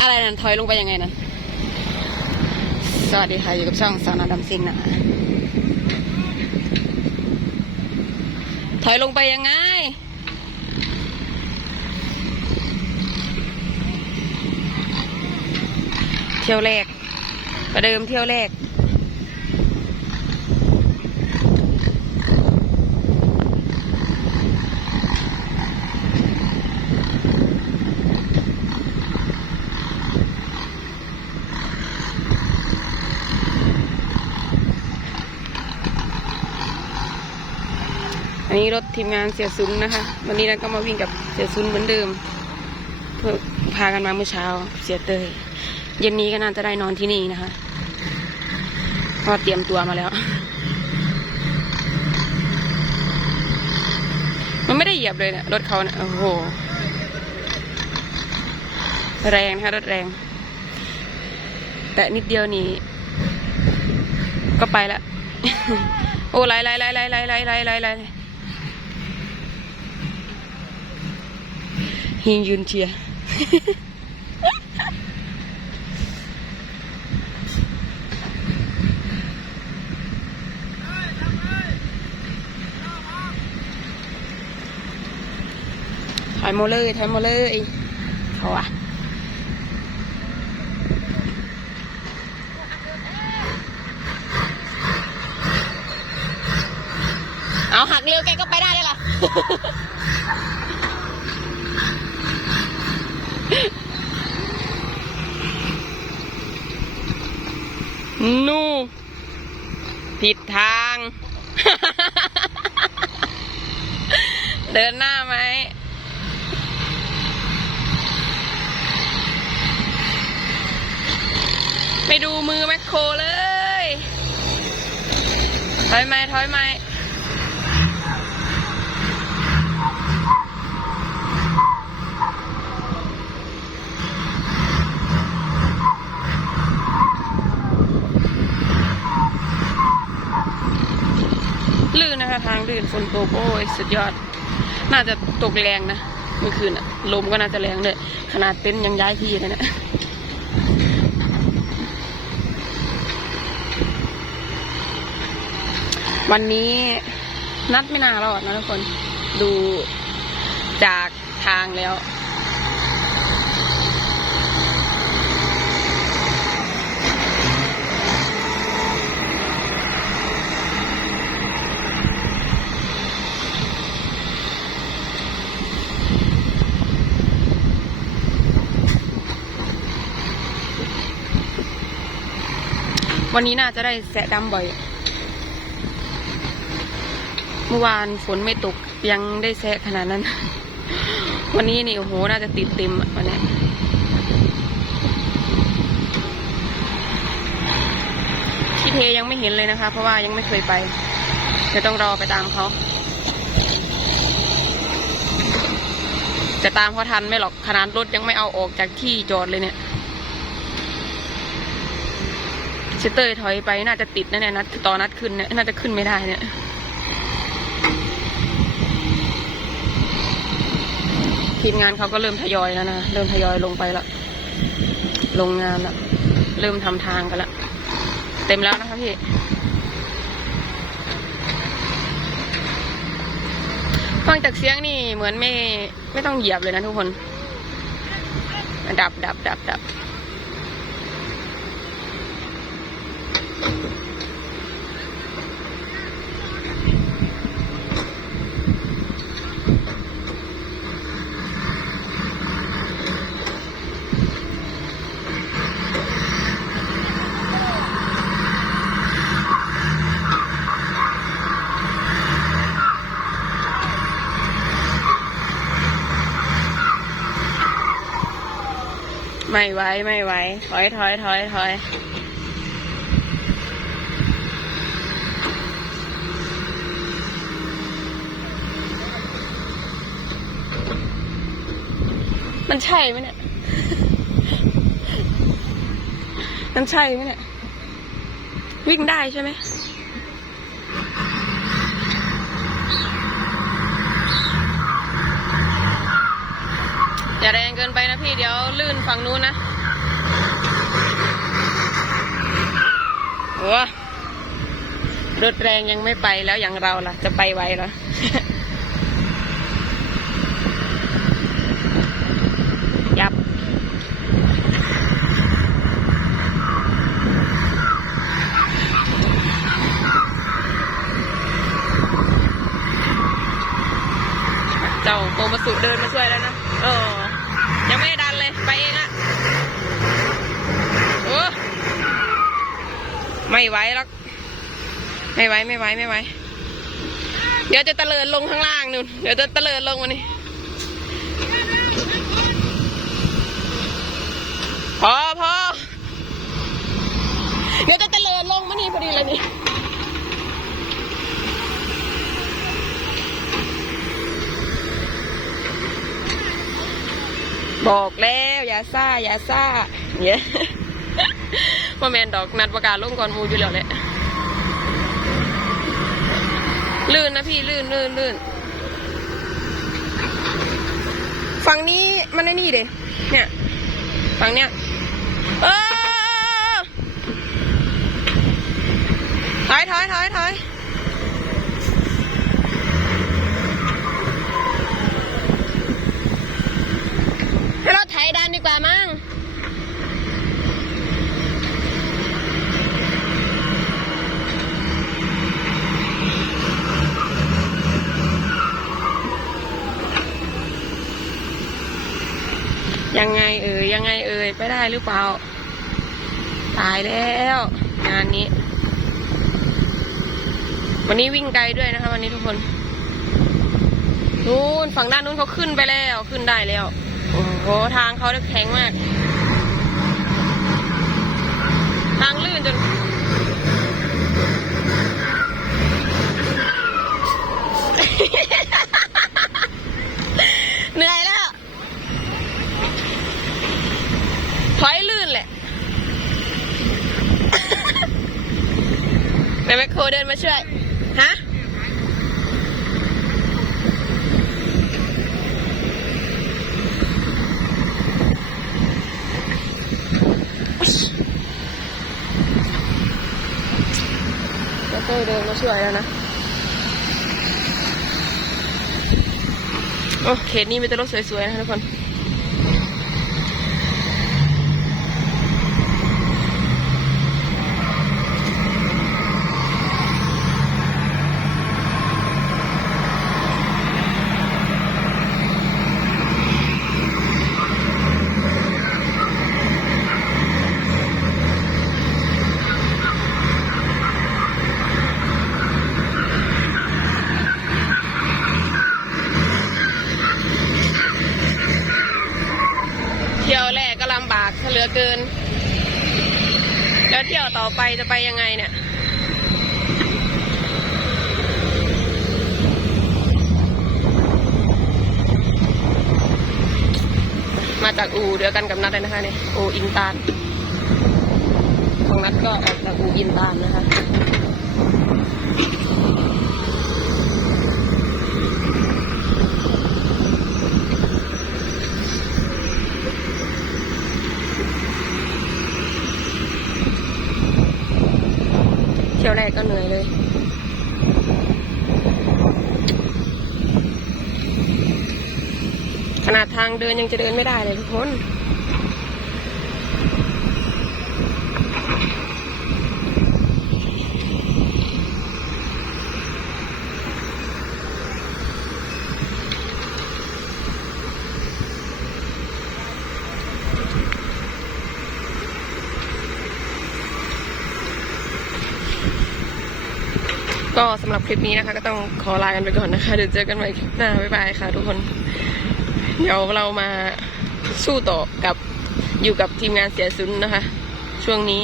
อะไรนั่นถอยลงไปยังไงนั่นสวัสดีค่ะอยู่กับช่องสานอดำซิงนะคะถอยลงไปยังไง เที่ยวแรกประเดิมเที่ยวแรก นนี้รถทีมงานเสียซุนนะคะ วันนี้เราก็มาวิ่งกับเสียซุนเหมือนเดิม เพื่อพากันมาเมื่อเช้าเสียเตยเย็นนี้ก็น่าจะได้นอนที่นี่นะคะเพราเตรียมตัวมาแล้ว มันไม่ได้เหยียบเลยนี่ยรถเขานี่ยโอ้โห แรงนะคะรถแรง แต่นิดเดียวนี่ก็ไปละ โอ้ไล่ไล่ไล่ไล่ไล่ไล่ไล่ไล่ ไล่ฮิงยืนเชียร์ถอยโมเลยถอยโมเลยเขาอะเอาหักเร็วแกก็ไปได้เลยล่ะ นู่ผิดทาง เดินหน้าไหมไปดูมือแมคโครเลย ถอยไหมถอยไหมาทางลื่นฝนตกโอ้ยสุดยอด น่าจะตกแรงนะเมื่อคืนอะลมก็น่าจะแรงเลยขนาดเต็นท์ยังย้ายที่เลยนะวันนี้นัดไม่น่ารอดนะทุกคน ดูจากทางแล้ว วันนี้น่าจะได้แสะดำบ่อย เมื่อวานฝนไม่ตกยังได้แซะขนาดนั้น วันนี้นี่โอ้โหน่าจะติดเต็มวันนี้ที่เทยังไม่เห็นเลยนะคะ เพราะว่ายังไม่เคยไปเดี๋ยวต้องรอไปตามเขาจะตามเขาทันไม่หรอกขนาดรถยังไม่เอาออกจากที่จอดเลยเนี่ย เชเตอร์ถอยไปน่าจะติดแน่ๆนัดต่อนัดขึ้นเนี่ยน่าจะขึ้นไม่ได้เนี่ยทีมงานเขาก็เริ่มทยอยแล้วนะเริ่มทยอยลงไปล้วลงงานล้วเริ่มทำทางกันล้วเต็มแล้วนะคะพี่ฟังจากเสียงนี่เหมือนไม่ไม่ต้องเหยียบเลยนะทุกคน ดับดับดับดับ ไม่ไหวไม่ไหวถอยถอยถอยถอยมันใช่ไหมเนี่ย มันใช่ไหมเนี่ย วิ่งได้ใช่ไหม อย่าแรงเกินไปนะพี่เดี๋ยวลื่นฝั่งนู้นนะโอ้รถแรงยังไม่ไปแล้วอย่างเราล่ะ จะไปไวเหรอ ไม่ไหวหรอกไม่ไหวไม่ไหวไม่ไหวเดี๋ยวจะตะเลินลงข้างล่างนู่นเดี๋ยวจะตะเลินลงมานี่พอพอเดี๋ยวจะตะเลินลงมานี่พอดีเลยนี่บอกแล้ว อย่าซ่า อย่าซ่าเนี่ย พ่อแมนดอกนัดประกาศลงก่อนมูอยู่แล้วแหละลื่นนะพี่ลื่นลื่นลื่นฝั่งนี้มันไอ้นี่เด้เนี่ยฝั่งเนี้ยเออถอยถอยถอยถอยให้เราไถดันดีกว่ามั้ง ยังไงเอ่ยยังไงเอ่ยไปได้หรือเปล่า ตายแล้ว งานนี้ วันนี้วิ่งไกลด้วยนะคะ วันนี้ทุกคนนู้นฝั่งด้านนู้นเขาขึ้นไปแล้วขึ้นได้แล้ว โอ้โหทางเขาแข็งมาก ทางลื่นจน เหนื่อยแล้ว ถอยลื่นแหละ แต่แมคโครเดินมาช่วย ฮะ แมคโครเดินมาช่วยแล้วนะ โอ้เขตนี้มีแต่รถสวยๆ นะทุกคน เที่ยวแรกก็ลำบากเหลือเกิน แล้วเที่ยวต่อไปจะไปยังไงเนี่ยมาจากอูเดียวกันกับนัดเลยนะคะเนี่ยอูอินตาลของนัดก็ออกจากอูอินตาลนะคะ เที่ยวแร กก็เหนื่อยเลย ขนาดทางเดินยังจะเดินไม่ได้เลยทุกคน ก็สำหรับคลิปนี้นะคะ ก็ต้องขอลากันไปก่อนนะคะ เดี๋ยวเจอกันใหม่คลิปหน้า บ๊ายบายค่ะทุกคน เดี๋ยวเรามาสู้ต่อกับอยู่กับทีมงานเสียซุนนะคะ ช่วงนี้